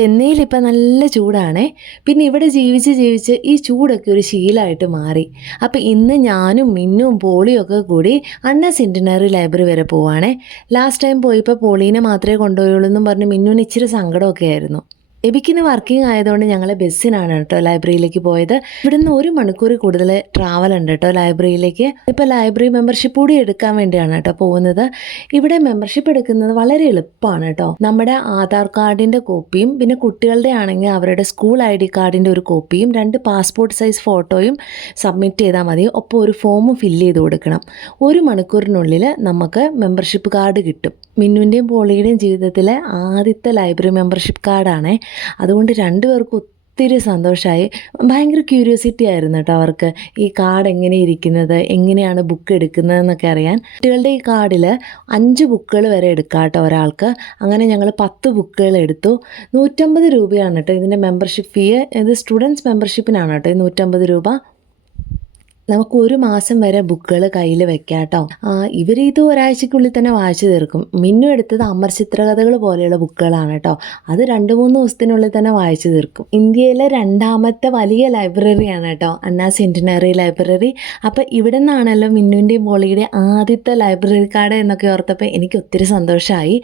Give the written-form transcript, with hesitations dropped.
ചെന്നൈയിൽ ഇപ്പം നല്ല ചൂടാണേ. പിന്നെ ഇവിടെ ജീവിച്ച് ജീവിച്ച് ഈ ചൂടൊക്കെ ഒരു ശീലമായിട്ട് മാറി. അപ്പോൾ ഇന്ന് ഞാനും മിന്നും പോളിയും ഒക്കെ കൂടി അണ്ണ സെൻറ്റിനറി ലൈബ്രറി വരെ പോവാണേ. ലാസ്റ്റ് ടൈം പോയപ്പോൾ പോളീനെ മാത്രമേ കൊണ്ടുപോയുള്ളൂ എന്നും പറഞ്ഞ് മിന്നുവിന് ഇച്ചിരി സങ്കടമൊക്കെ ആയിരുന്നു. എബിക്കിന് വർക്കിംഗ് ആയതുകൊണ്ട് ഞങ്ങൾ ബസ്സിനാണ് കേട്ടോ ലൈബ്രറിയിലേക്ക് പോയത്. ഇവിടുന്ന് 1 മണിക്കൂർ കൂടുതൽ ട്രാവൽ ഉണ്ട് കേട്ടോ ലൈബ്രറിയിലേക്ക്. ഇപ്പോൾ ലൈബ്രറി മെമ്പർഷിപ്പ് കൂടി എടുക്കാൻ വേണ്ടിയാണ് കേട്ടോ പോകുന്നത്. ഇവിടെ മെമ്പർഷിപ്പ് എടുക്കുന്നത് വളരെ എളുപ്പമാണ് കേട്ടോ. നമ്മുടെ ആധാർ കാർഡിൻ്റെ കോപ്പിയും പിന്നെ കുട്ടികളുടെ ആണെങ്കിൽ അവരുടെ സ്കൂൾ ID കാർഡിൻ്റെ ഒരു കോപ്പിയും 2 പാസ്പോർട്ട് സൈസ് ഫോട്ടോയും സബ്മിറ്റ് ചെയ്താൽ മതി. ഒപ്പം ഒരു ഫോമും ഫില്ല് ചെയ്ത് കൊടുക്കണം. 1 മണിക്കൂറിനുള്ളിൽ നമുക്ക് മെമ്പർഷിപ്പ് കാർഡ് കിട്ടും. മിന്നുവിൻ്റെയും പോളിയുടെയും ജീവിതത്തിലെ ആദ്യത്തെ ലൈബ്രറി മെമ്പർഷിപ്പ് കാർഡാണേ. അതുകൊണ്ട് രണ്ടുപേർക്കും ഒത്തിരി സന്തോഷമായി. ഭയങ്കര ക്യൂരിയോസിറ്റി ആയിരുന്നു കേട്ടോ അവർക്ക്, ഈ കാർഡ് എങ്ങനെ ഇരിക്കുന്നത്, എങ്ങനെയാണ് ബുക്ക് എടുക്കുന്നതെന്നൊക്കെ അറിയാൻ. കുട്ടികളുടെ ഈ കാർഡിൽ 5 ബുക്കുകൾ വരെ എടുക്കാം കേട്ടോ ഒരാൾക്ക്. അങ്ങനെ ഞങ്ങൾ 10 ബുക്കുകൾ എടുത്തു. 150 രൂപയാണ് കേട്ടോ ഇതിൻ്റെ മെമ്പർഷിപ്പ് ഫീ. ഇത് സ്റ്റുഡൻസ് മെമ്പർഷിപ്പിനാണ് കേട്ടോ ഈ 150 രൂപ. നമുക്ക് 1 മാസം വരെ ബുക്കുകൾ കയ്യിൽ വെക്കാം കേട്ടോ. ഇവരിത് ഒരാഴ്ചക്കുള്ളിൽ തന്നെ വായിച്ചു തീർക്കും. മിന്നു എടുത്തത് അമർ ചിത്രകഥകൾ പോലെയുള്ള ബുക്കുകളാണ് കേട്ടോ. അത് 2-3 ദിവസത്തിനുള്ളിൽ തന്നെ വായിച്ചു തീർക്കും. ഇന്ത്യയിലെ 2ാമത്തെ വലിയ ലൈബ്രറിയാണ് കേട്ടോ അണ്ണാ സെൻറ്റിനറി ലൈബ്രറി. അപ്പോൾ ഇവിടെ നിന്നാണല്ലോ മിന്നുവിൻ്റെയും പോളിയുടെയും ആദ്യത്തെ ലൈബ്രറി കാർഡ് എന്നൊക്കെ ഓർത്തപ്പോൾ എനിക്ക് ഒത്തിരി സന്തോഷമായി.